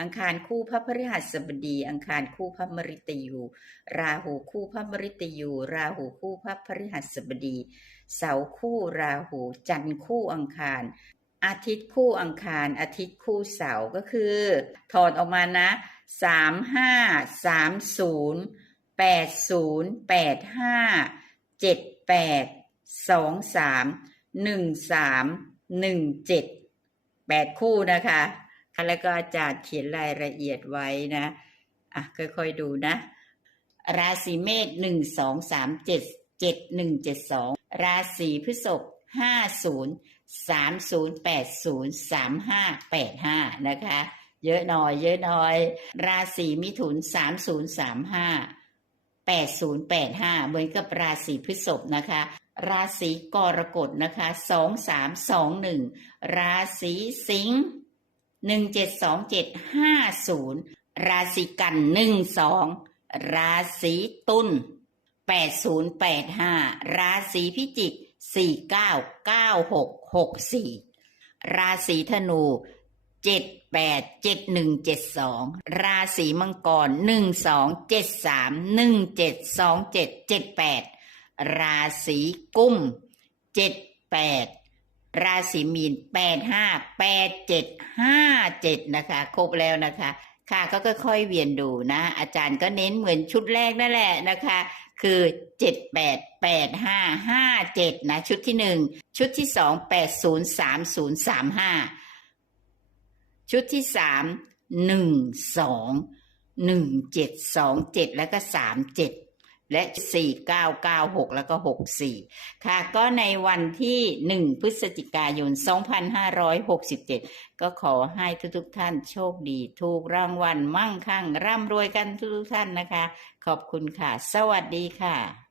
อังคารคู่พระพฤหัสบดี อังคารคู่พระมฤตยู ราหูคู่พระมฤตยู ราหูคู่พระพฤหัสบดี เสาร์คู่ราหู จันทร์คู่อังคาร อาทิตย์คู่อังคาร อาทิตย์คู่เสาร์ก็คือถอดออกมานะสามห้าสามศูนย์แปดศูนย์แปดห้าเจ็ดแปดสองสามหนึ่งสามหนึ่งเจ็ดแปดคู่นะคะ แล้วก็อาจารย์เขียนรายละเอียดไว้นะอะค่อยๆดูนะ ราศีเมษหนึ่งสองสามเจ็ดเจ็ดหนึ่งเจ็ดสองราศีพฤษภห้าศูนย์สามศูนย์แปดศูนย์สามห้าแปดห้านะคะ เยอะหน่อย เยอะหน่อย ราศีมิถุนสามศูนย์สามห้าแปดศูนย์แปดห้าเหมือนกับราศีพฤษภนะคะ ราศีกรกฎนะคะสองสามสองหนึ่งราศีสิงห์ หนึ่งเจ็ดสองเจ็ดห้าศูนย์ราศีกันหนึ่งสองราศีตุลแปดศูนย์แปดห้าราศีพิจิกสี่เก้าเก้าหกหกสี่ราศีธนูเจ็ดแปดเจ็ดหนึ่งเจ็ดสองราศีมังกรหนึ่งสองเจ็ดสามหนึ่งเจ็ดสองเจ็ดเจ็ดแปดราศีกุมเจ็ดแปด ราศีมีนแปดห้าแปดเจ็ดห้าเจ็ดนะคะ ครบแล้วนะคะ ค่ะก็ค่อยๆเวียนดูนะ อาจารย์ก็เน้นเหมือนชุดแรกนั่นแหละนะคะ คือเจ็ดแปดแปดห้าห้าเจ็ดนะ ชุดที่หนึ่งชุดที่สองแปดศูนย์สามศูนย์สามห้าชุดที่สามหนึ่งสองหนึ่งเจ็ดสองเจ็ดแล้วก็สามเจ็ด และสี่เก้าเก้าหกแล้วก็หกสี่ค่ะ ก็ในวันที่หนึ่งพฤศจิกายนสองพันห้าร้อยหกสิบเจ็ดก็ขอให้ทุกๆท่านโชคดี ถูกรางวัลมั่งคั่งร่ำรวยกันทุกๆท่านนะคะ ขอบคุณค่ะ สวัสดีค่ะ